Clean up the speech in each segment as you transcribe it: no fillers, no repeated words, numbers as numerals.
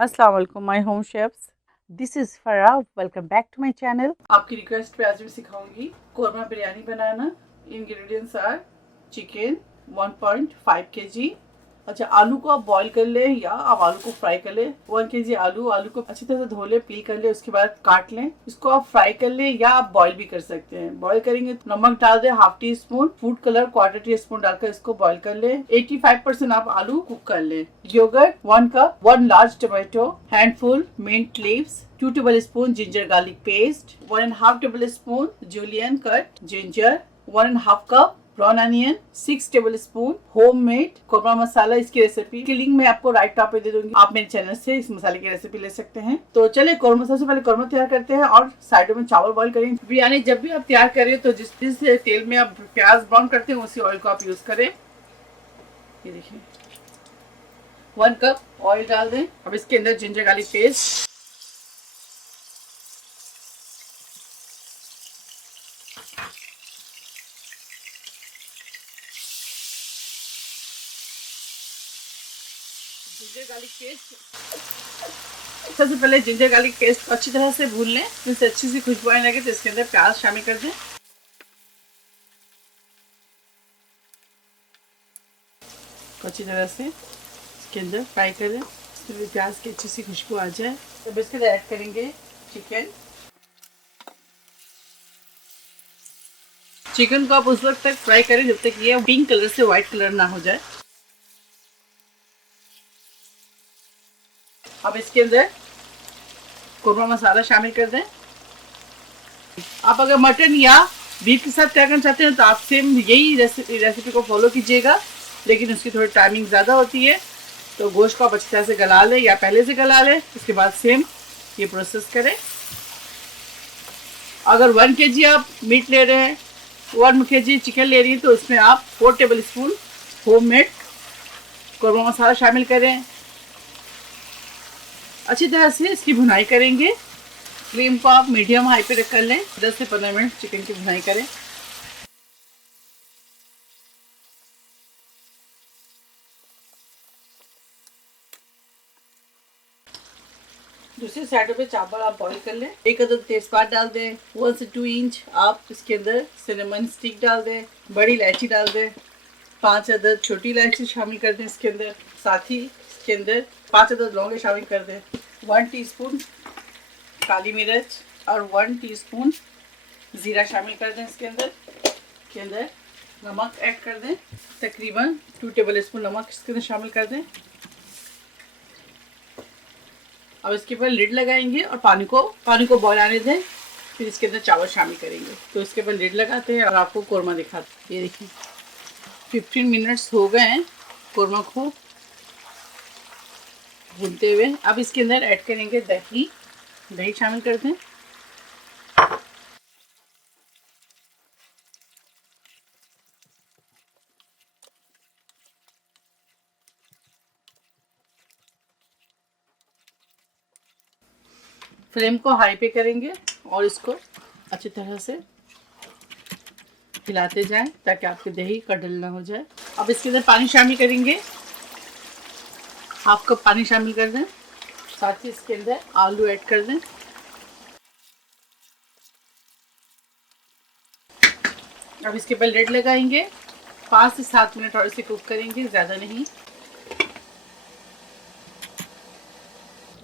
अस्सलाम वालेकुम my home chefs, this is Farah. Welcome back to my channel. आपकी request पे आज मैं सिखाऊंगी कोरमा बिरयानी बनाना। Ingredients are chicken 1.5 kg। अच्छा, आलू को आप बॉईल कर ले या आप आलू को फ्राई कर ले। 1 kg आलू को अच्छी तरह से धो ले, पील कर ले, उसके बाद काट लें। इसको आप फ्राई कर ले या आप बॉईल भी कर सकते हैं। बॉईल करेंगे तो नमक डाल दे half teaspoon, food colour quarter teaspoon डालकर इसको बॉईल कर ले। 85% आप आलू कुक कर ले। Yoghurt 1 cup, 1 large tomato, handful mint leaves, 2 tablespoon ginger garlic paste, 1.5 tablespoon julienne cut ginger, 1.5 cup brown onion, 6 tablespoon homemade korma masala. इसकी रेसिपी की लिंक मैं आपको राइट टॉप पे दे दूंगी, आप मेरे चैनल से इस मसाले की रेसिपी ले सकते हैं। तो चलिए कोरमा, सबसे पहले कोरमा तैयार करते हैं और साइडों में चावल बॉईल करेंगे। बिरयानी जब भी आप तैयार करें तो जिस तेल में आप प्याज ब्राउन करते हैं उसी ऑयल को आप यूज करें। ये देखिए 1 कप ऑयल डाल दें। अब इसके अंदर जिंजर गार्लिक पेस्ट, सबसे पहले जिंजर गार्लिक पेस्ट को अच्छी तरह से भून लें। इससे अच्छी सी खुशबू आने लगे तो इसके अंदर प्याज शामिल कर दें। अच्छी तरह से इसके अंदर फ्राई कर दें, प्याज की अच्छी सी खुशबू आ जाए। तो इसके अंदर ऐड करेंगे चिकन को आप उस वक्त तक फ्राई करें जब तक ये पिंक कलर से व्हाइट कलर ना हो जाए। अब इसके अंदर कोरमा मसाला शामिल कर दें। आप अगर मटन या बीफ के साथ तैयार करना चाहते हैं तो आप सेम यही रेसिपी को फॉलो कीजिएगा, लेकिन उसकी थोड़ी टाइमिंग ज़्यादा होती है। तो गोश्त को आप अच्छी तरह से गला लें या पहले से गला लें, उसके बाद सेम ये प्रोसेस करें। अगर 1 kg आप मीट ले रहे हैं, 1 kg चिकन ले रही है, तो उसमें आप 4 टेबलस्पून होममेड कोरमा मसाला शामिल करें। अच्छी तरह से इसकी भुनाई करेंगे। फ्लेम को आप मीडियम हाई पे रख कर लें। 10 से 15 मिनट चिकन की भुनाई करें। दूसरी साइड पे चावल आप बॉईल कर लें। 1 अदद तेजपात डाल दें। 1 से 2 इंच आप इसके अंदर सिनेमन स्टिक डाल दें। बड़ी इलायची डाल दें। 5 अदद छोटी इलायची शामिल कर दें इसके अंदर। साथ ही इसके अंदर 5 अदद लौंगे शामिल कर दें। 1 टीस्पून काली मिर्च और 1 टीस्पून जीरा शामिल कर दें इसके अंदर। नमक ऐड कर दें, तकरीबन 2 टेबलस्पून नमक इसके अंदर शामिल कर दें। अब इसके ऊपर लिड लगाएंगे और पानी को बॉईल आने दें। फिर इसके अंदर चावल शामिल करेंगे। तो इसके ऊपर लिड लगाते हैं और आपको कोरमा दिखाते हैं। ये देखिए 15 मिनट्स हो गए हैं कोरमा को भूनते हुए। अब इसके अंदर ऐड करेंगे दही शामिल कर दें। फ्लेम को हाई पे करेंगे और इसको अच्छी तरह से हिलाते जाएं ताकि आपकी दही कड़ल ना हो जाए। अब इसके अंदर पानी शामिल करेंगे। हाफ कप पानी शामिल कर दें। साथ ही इसके अंदर आलू ऐड कर दें। अब इसके ऊपर लिड लगाएंगे। 5 से 7 मिनट और इसे कुक करेंगे, ज़्यादा नहीं।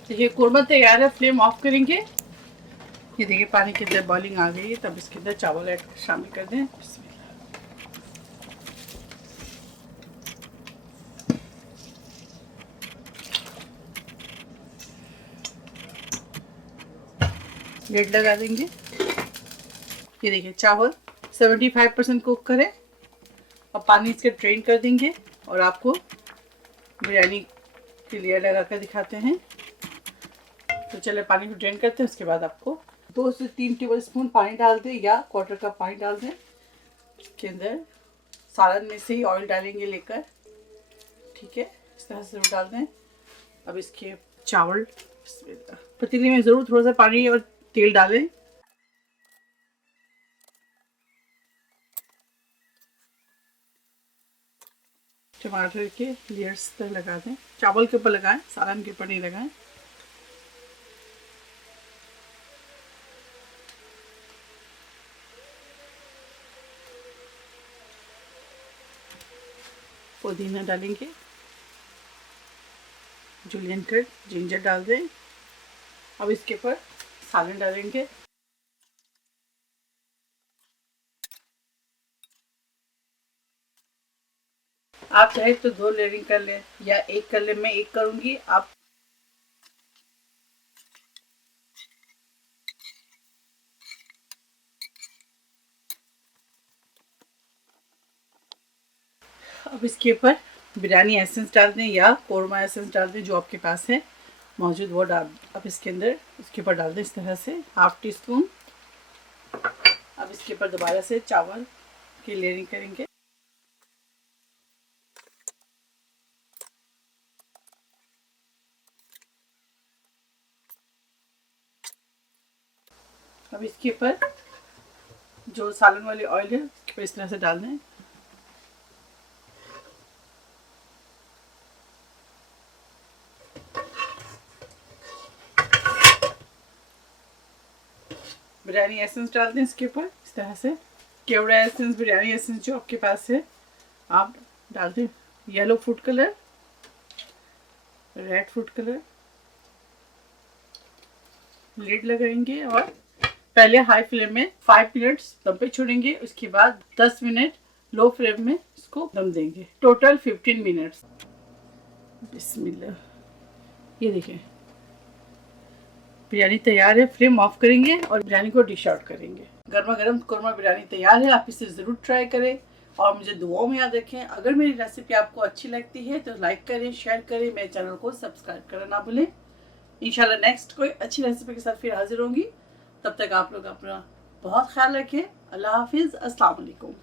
तो ये कोरमा तैयार है। फ्लेम ऑफ करेंगे। ये देखिए पानी के अंदर बॉइलिंग आ गई है। तब इसके अंदर चावल ऐड शामिल कर दें। लिड लगा देंगे। ये देखिए चावल 75% कुक करें और पानी इसके ड्रेन कर देंगे और आपको बिरयानी की लेयर लगा कर दिखाते हैं। तो चलिए पानी को ड्रेन करते हैं। उसके बाद आपको 2 से 3 टेबलस्पून पानी डाल दें या क्वार्टर कप पानी डाल दें। इसके अंदर सालन में से ही ऑयल डालेंगे लेकर, ठीक है, इस तरह से डाल दें। अब इसके चावल पतीले में ज़रूर थोड़ा सा पानी और तेल डालें। टमाटर के लेयर्स तक लगा दें। चावल के ऊपर लगाएं, सालन के ऊपर नहीं लगाएं। पुदीना डालेंगे, जुलियन कट जिंजर डाल दें। अब इसके ऊपर सालन डालेंगे। आप चाहे तो 2 लेयरिंग कर लें या एक कर लें, मैं एक करूंगी। आप अब इसके ऊपर बिरयानी एसेंस डाल दें या कोरमा एसेंस डाल दें, जो आपके पास है मौजूद वो डाल। अब इसके अंदर इसके ऊपर डाल दें इस तरह से 1/2 टीस्पून। अब इसके ऊपर दोबारा से चावल की लेयरिंग करेंगे। अब इसके ऊपर जो सालन वाली ऑयल है उसके ऊपर इस तरह से डाल दें। बिरयानी एसेंस डाल दें इसके ऊपर इस तरह से। केवड़ा एसेंस, बिरयानी एसेंस जो आपके पास है आप डाल दें। Yellow food colour, red food colour, lid लगाएंगे और पहले हाई फ्लेम में 5 मिनट्स दम पे छोड़ेंगे। उसके बाद 10 मिनट लो फ्लेम में इसको दम देंगे, टोटल 15 मिनट्स। बिस्मिल्लाह, ये देखिए बिरयानी तैयार है। फ्लेम ऑफ करेंगे और बिरयानी को डिश आउट करेंगे। गर्मा गर्म कोरमा बिरयानी तैयार है। आप इसे ज़रूर ट्राई करें और मुझे दुआओं में याद रखें। अगर मेरी रेसिपी आपको अच्छी लगती है तो लाइक करें, शेयर करें, मेरे चैनल को सब्सक्राइब करना ना भूलें। इंशाल्लाह नेक्स्ट कोई अच्छी रेसिपी के साथ फिर हाजिर होंगी। तब तक आप लोग अपना बहुत ख्याल रखें। अल्लाह हाफिज़, अस्सलाम वालेकुम।